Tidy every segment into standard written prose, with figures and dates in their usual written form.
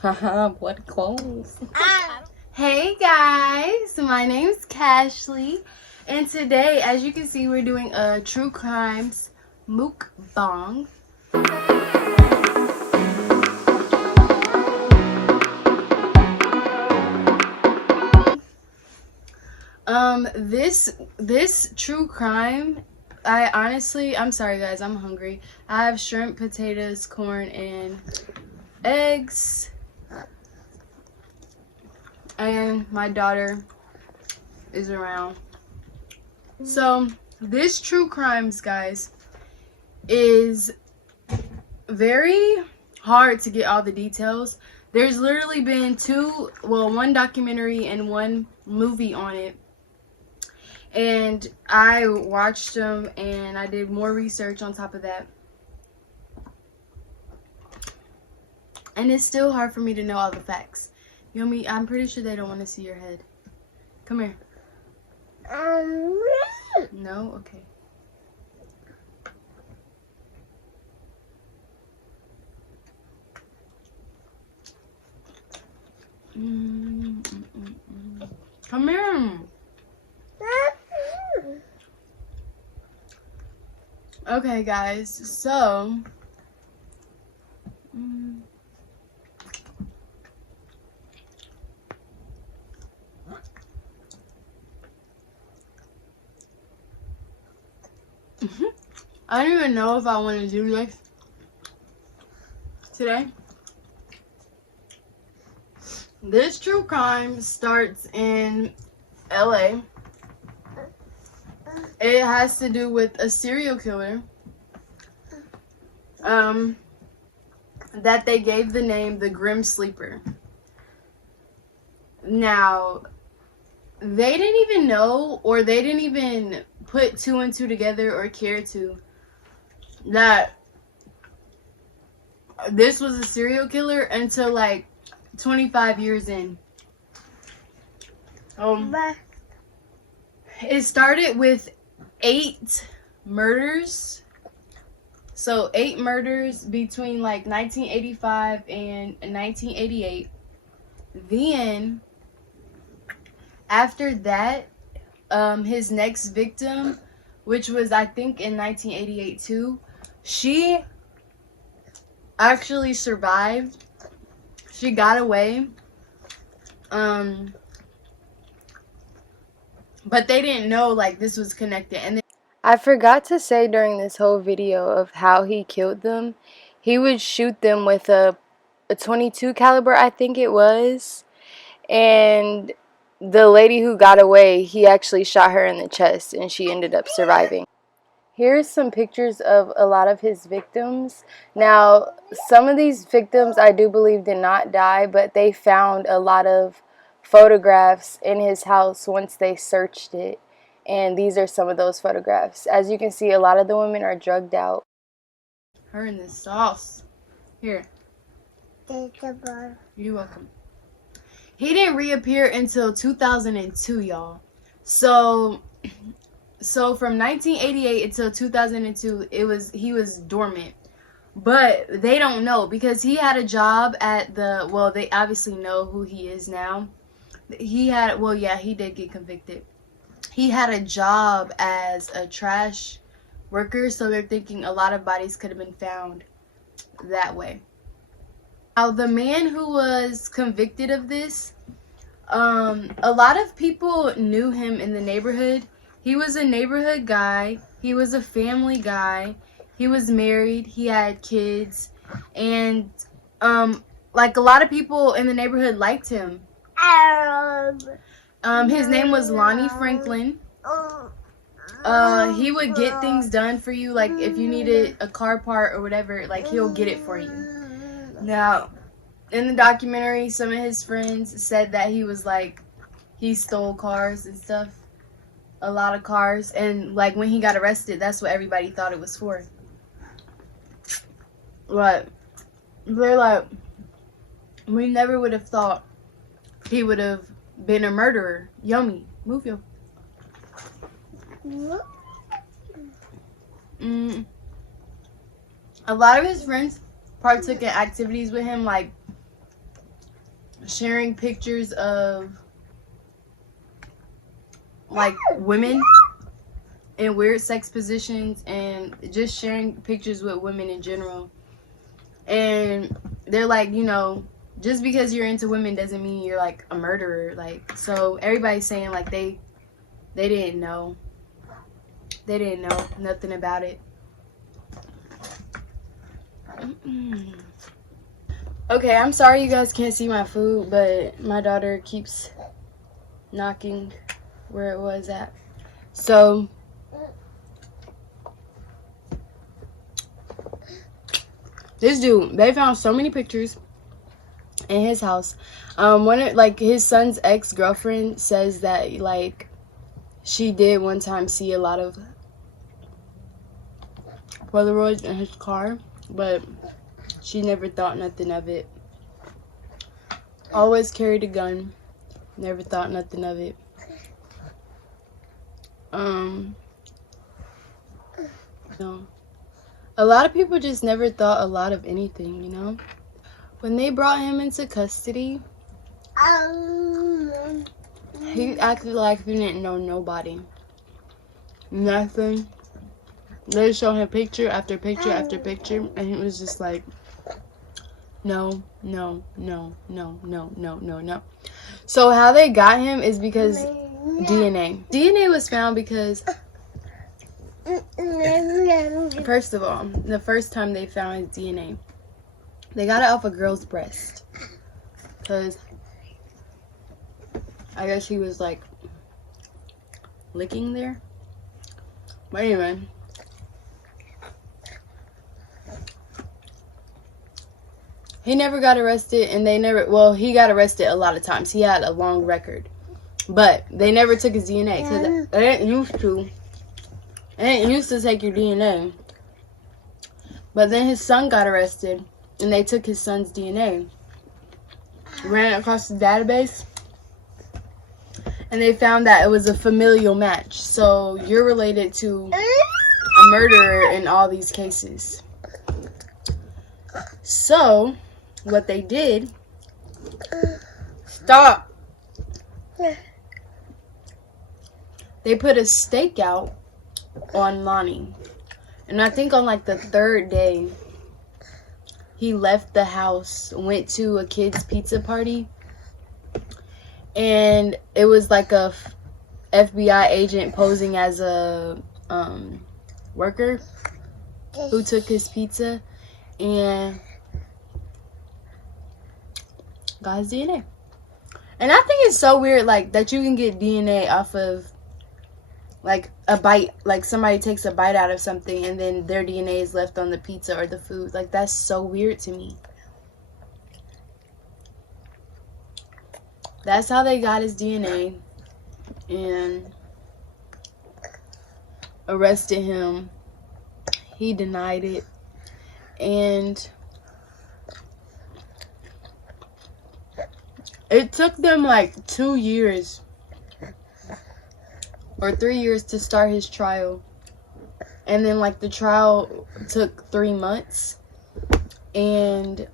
Haha, what clothes? Hey guys, my name's Cashley, and today, as you can see, we're doing a true crimes mukbang. This true crime, I'm sorry guys, I'm hungry. I have shrimp, potatoes, corn, and eggs. And my daughter is around. So this true crimes, guys, is very hard to get all the details. There's literally been one documentary and one movie on it. And I watched them and I did more research on top of that. And it's still hard for me to know all the facts. You know me, I'm pretty sure they don't want to see your head. Come here. No? Okay. Come here. Okay, guys. So, I don't even know if I want to do this today. This true crime starts in LA. It has to do with a serial killer that they gave the name the Grim Sleeper. Now, they didn't even know, or they didn't even put two and two together or care to, that this was a serial killer until like 25 years in. It started with 8 murders. So 8 murders between like 1985 and 1988. Then after that, his next victim, which was I think in 1988 too, she actually survived. She got away. But they didn't know like this was connected. And then I forgot to say during this whole video of how he killed them, he would shoot them with a 22 caliber, I think it was. And the lady who got away, he actually shot her in the chest and she ended up surviving. Here's some pictures of a lot of his victims. Now, some of these victims I do believe did not die, but they found a lot of photographs in his house once they searched it. And these are some of those photographs. As you can see, a lot of the women are drugged out. Her in the sauce. Here. You're welcome. He didn't reappear until 2002, y'all. So from 1988 until 2002, he was dormant. But they don't know because he had a job at they obviously know who he is now. He did get convicted. He had a job as a trash worker, so they're thinking a lot of bodies could have been found that way. Now, the man who was convicted of this, a lot of people knew him in the neighborhood. He was a neighborhood guy. He was a family guy. He was married. He had kids. And, like, a lot of people in the neighborhood liked him. His name was Lonnie Franklin. He would get things done for you. Like, if you needed a car part or whatever, like, he'll get it for you. Now, in the documentary, some of his friends said that he was like, he stole cars and stuff. A lot of cars. And, like, when he got arrested, that's what everybody thought it was for. But they're like, we never would have thought he would have been a murderer. Yummy. Move your. A lot of his friends partook in activities with him, like sharing pictures of like women in weird sex positions and just sharing pictures with women in general. And they're like, you know, just because you're into women doesn't mean you're like a murderer. Like, so everybody's saying like they didn't know. They didn't know nothing about it. Okay, I'm sorry you guys can't see my food, but my daughter keeps knocking where it was at. So this dude, they found so many pictures in his house. Like his son's ex-girlfriend says that like she did one time see a lot of Polaroids in his car, but she never thought nothing of it. Always carried a gun. Never thought nothing of it. No. A lot of people just never thought a lot of anything, you know? When they brought him into custody, he acted like he didn't know nobody. Nothing. They showed him picture after picture after picture, and he was just like, no, no, no, no, no, no, no, no. So how they got him is because DNA. DNA was found because, first of all, the first time they found his DNA, they got it off a girl's breast. Because I guess he was like licking there. But anyway. He never got arrested, and they never, well, he got arrested a lot of times. He had a long record. But they never took his DNA because they didn't used to. They didn't used to take your DNA. But then his son got arrested, and they took his son's DNA. Ran it across the database, and they found that it was a familial match. So you're related to a murderer in all these cases. So what they did, stop. They put a stakeout on Lonnie. And I think on like the third day, he left the house, went to a kid's pizza party. And it was like a FBI agent posing as a worker who took his pizza and got his DNA. And I think it's so weird, like, that you can get DNA off of, like, a bite. Like, somebody takes a bite out of something and then their DNA is left on the pizza or the food. Like, that's so weird to me. That's how they got his DNA and arrested him. He denied it. And it took them like 2 years or 3 years to start his trial. And then like the trial took 3 months. And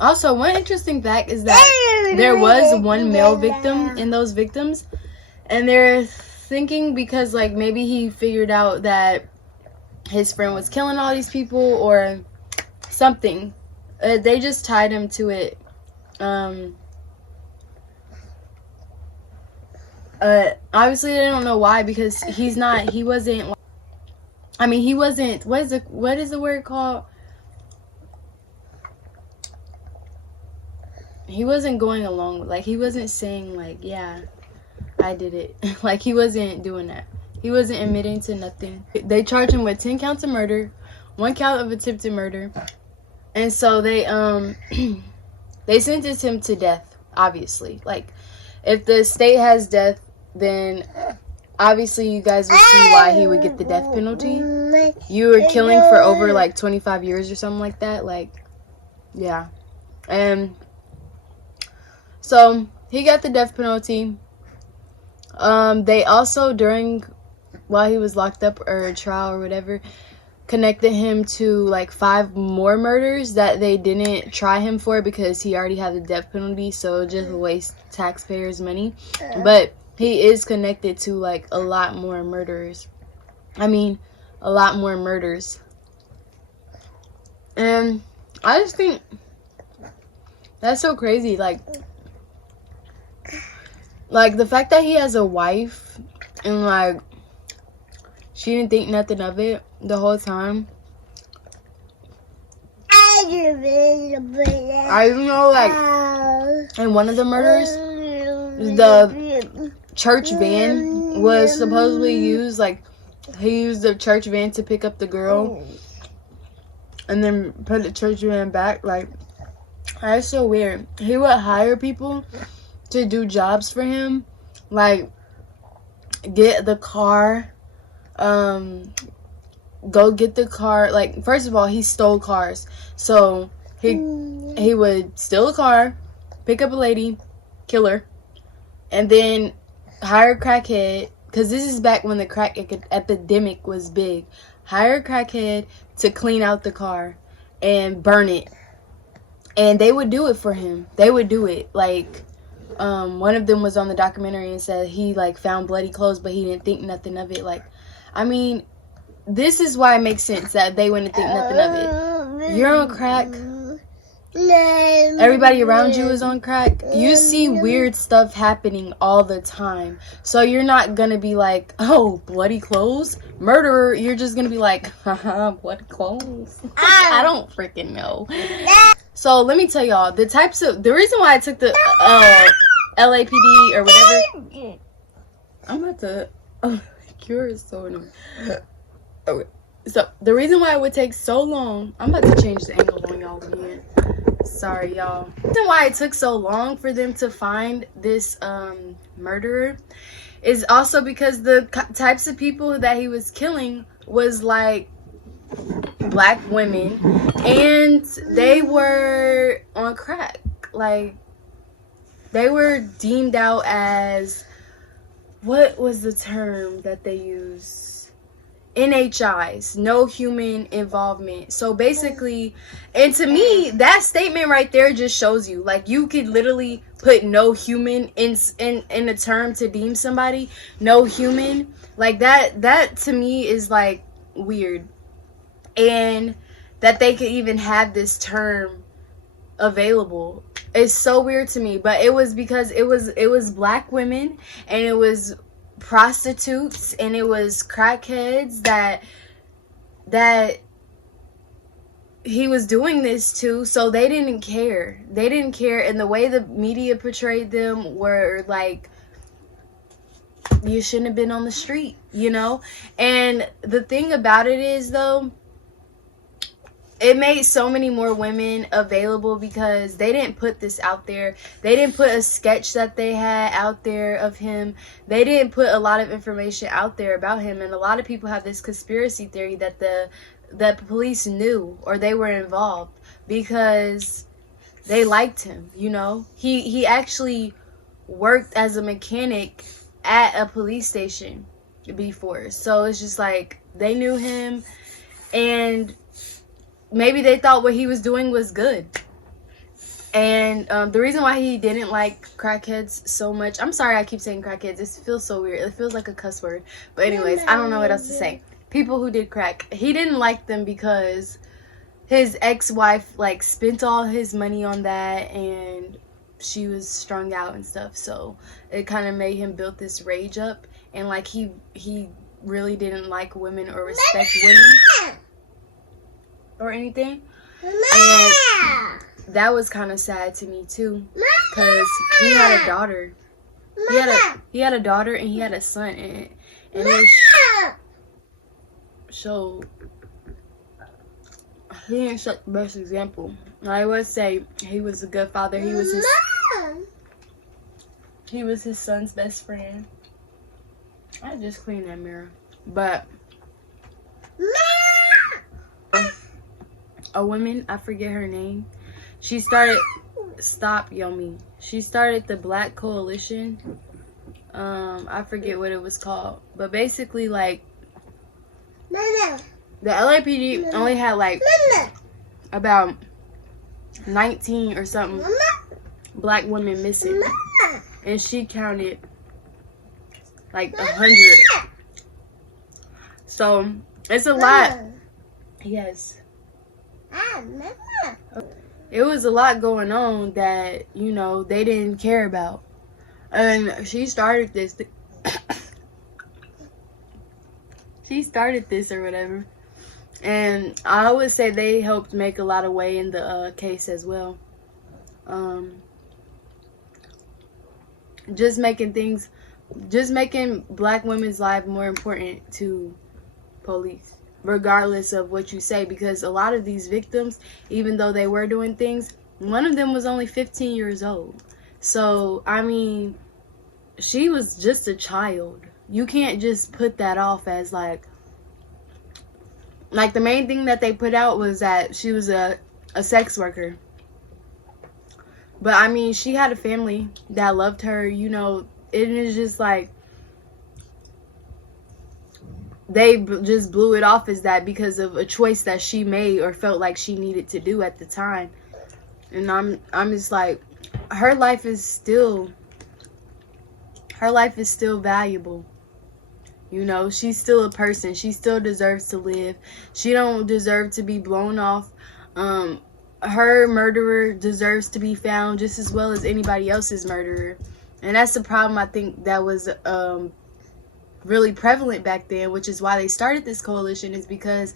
also one interesting fact is that there was one male victim in those victims. And they're thinking because like maybe he figured out that his friend was killing all these people or something. They just tied him to it. Obviously they don't know why, because he wasn't, what is the word called? He wasn't going along, like he wasn't saying like, yeah, I did it. Like he wasn't doing that. He wasn't admitting to nothing. They charged him with 10 counts of murder, 1 count of attempted murder. And so they they sentenced him to death, obviously. Like if the state has death, then obviously you guys will see why he would get the death penalty. You were killing for over like 25 years or something like that. Like, yeah. And so he got the death penalty. They also, while he was locked up or trial or whatever, connected him to like 5 more murders that they didn't try him for because he already had the death penalty, so just waste taxpayers' money. But he is connected to like a lot more murderers. I mean, a lot more murders. And I just think that's so crazy. Like the fact that he has a wife and like she didn't think nothing of it the whole time. I know, like, in one of the murders, the church van was supposedly used. Like, he used the church van to pick up the girl and then put the church van back. Like, that's so weird. He would hire people to do jobs for him, like get the car, go get the car. Like, first of all, he stole cars, so he would steal a car, pick up a lady, kill her, and then hire a crackhead, because this is back when the crack epidemic was big. Hire a crackhead to clean out the car and burn it, and they would do it for him. They would do it. Like, one of them was on the documentary and said he like found bloody clothes, but he didn't think nothing of it. Like, I mean, this is why it makes sense that they wouldn't think nothing of it. You're on crack. Everybody around you is on crack. You see weird stuff happening all the time. So you're not gonna be like, oh, bloody clothes? Murderer. You're just gonna be like, haha, bloody clothes? I don't freaking know. So let me tell y'all, the reason why I took the LAPD or whatever. I'm about to, you're so annoying. Okay, so the reason why it would take so long, I'm about to change the angle on y'all again. Sorry, y'all. The reason why it took so long for them to find this murderer is also because the types of people that he was killing was like black women, and they were on crack. Like, they were deemed out as, what was the term that they used? NHIs, no human involvement. So basically, and to me, that statement right there just shows you, like, you could literally put no human in a term to deem somebody no human. Like, that to me is like weird. And that they could even have this term available is so weird to me. But it was because it was black women, and it was prostitutes, and it was crackheads that he was doing this to. So they didn't care. And the way the media portrayed them were like, you shouldn't have been on the street, you know. And the thing about it is, though, it made so many more women available because they didn't put this out there. They didn't put a sketch that they had out there of him. They didn't put a lot of information out there about him. And a lot of people have this conspiracy theory that the police knew or they were involved because they liked him, you know. He actually worked as a mechanic at a police station before. So it's just like they knew him, and maybe they thought what he was doing was good. And the reason why he didn't like crackheads so much, I'm sorry I keep saying crackheads, it feels so weird, it feels like a cuss word, but anyways, I don't know what else to say. People who did crack, he didn't like them because his ex-wife like spent all his money on that, and she was strung out and stuff. So it kind of made him build this rage up, and like he really didn't like women or respect women or anything. And that was kind of sad to me too, because he had a daughter. He had a daughter and he had a son, and it showed he didn't set the best example. I would say he was a good father. He was his son's best friend. I just cleaned that mirror. But a woman, I forget her name, she started, stop Yomi, she started the Black Coalition. I forget what it was called, but basically, like, The LAPD only had like about 19 or something black women missing, and she counted like 100. So it's a lot. Yes. It was a lot going on that, you know, they didn't care about. And she started this. She started this or whatever. And I would say they helped make a lot of way in the case as well. Just making black women's lives more important to police, regardless of what you say, because a lot of these victims, even though they were doing things, one of them was only 15 years old. So, I mean, she was just a child. You can't just put that off as like the main thing that they put out was that she was a sex worker. But I mean, she had a family that loved her, you know. It is just like they just blew it off as that because of a choice that she made or felt like she needed to do at the time. And I'm just like, her life is still valuable. You know, she's still a person. She still deserves to live. She don't deserve to be blown off. Her murderer deserves to be found just as well as anybody else's murderer. And that's the problem I think that was really prevalent back then, which is why they started this coalition, is because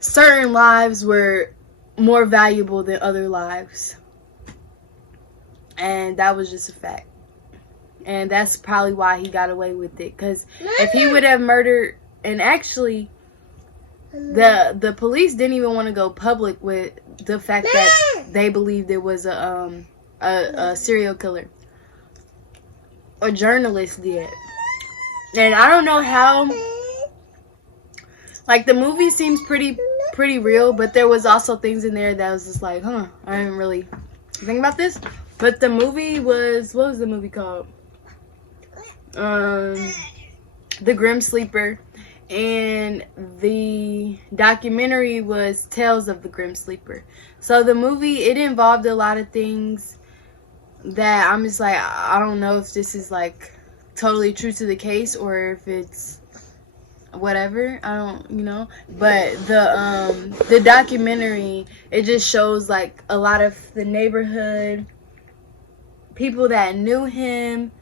certain lives were more valuable than other lives. And that was just a fact. And that's probably why he got away with it. Because if he would have murdered, and actually the police didn't even want to go public with the fact that they believed it was a serial killer. A journalist did. And I don't know how, like, the movie seems pretty real, but there was also things in there that was just like, I didn't really think about this. But the movie was, what was the movie called? The Grim Sleeper. And the documentary was Tales of the Grim Sleeper. So the movie, it involved a lot of things that I'm just like, I don't know if this is like totally true to the case or if it's whatever. I don't, you know. But the documentary, it just shows like a lot of the neighborhood, people that knew him,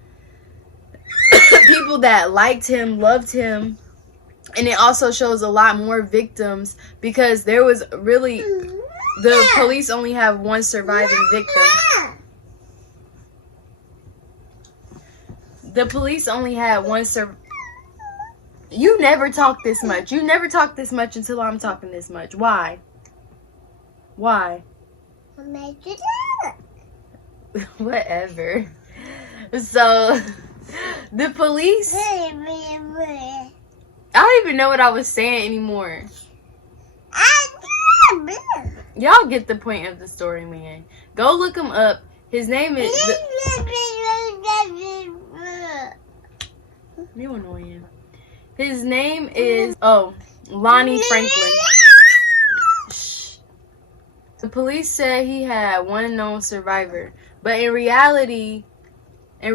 people that liked him, loved him. And it also shows a lot more victims, because there was really, the police only have one surviving victim. The police only had one You never talk this much. You never talk this much until I'm talking this much. Why? Why? Whatever. So, the police... I don't even know what I was saying anymore. Y'all get the point of the story, man. Go look him up. His name is... You annoying. His name is... Lonnie Franklin. Shh. The police said he had one known survivor. But in reality, it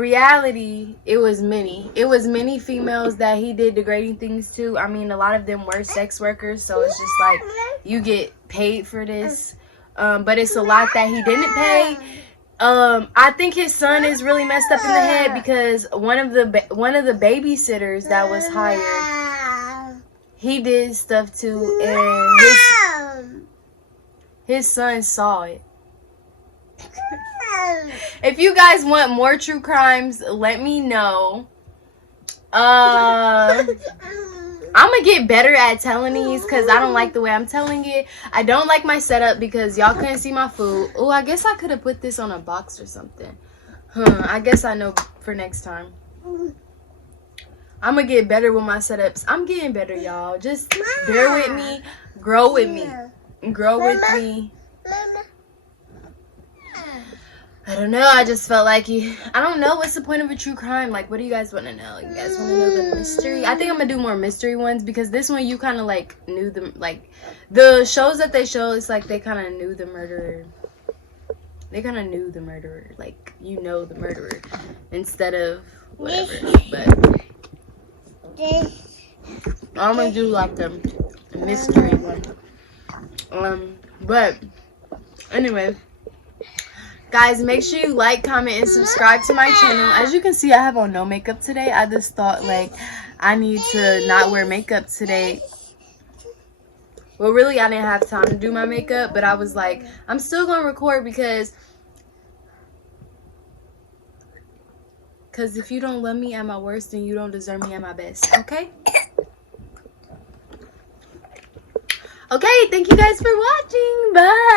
was many. It was many females that he did degrading things to. I mean, a lot of them were sex workers, so it's just like, you get paid for this. But it's a lot that he didn't pay. I think his son is really messed up in the head, because one of the babysitters that was hired, he did stuff too, and his son saw it. If you guys want more true crimes, let me know. I'm gonna get better at telling these, because I don't like the way I'm telling it. I don't like my setup because y'all couldn't see my food. Oh, I guess I could have put this on a box or something. I guess I know for next time. I'm gonna get better with my setups. I'm getting better, y'all. Just bear with me. Grow with me. Grow with me. I don't know. I just felt like I don't know. What's the point of a true crime? Like, what do you guys want to know? You guys want to know the mystery? I think I'm going to do more mystery ones because this one you kind of like knew them. Like, the shows that they show, it's like they kind of knew the murderer. They kind of knew the murderer. Like, you know the murderer instead of whatever. But I'm going to do like a mystery one. But anyway. Guys, make sure you like, comment, and subscribe to my channel. As you can see, I have on no makeup today. I just thought, like, I need to not wear makeup today. Well, really, I didn't have time to do my makeup, but I was like, I'm still going to record because if you don't love me at my worst, then you don't deserve me at my best, okay? Okay, thank you guys for watching. Bye.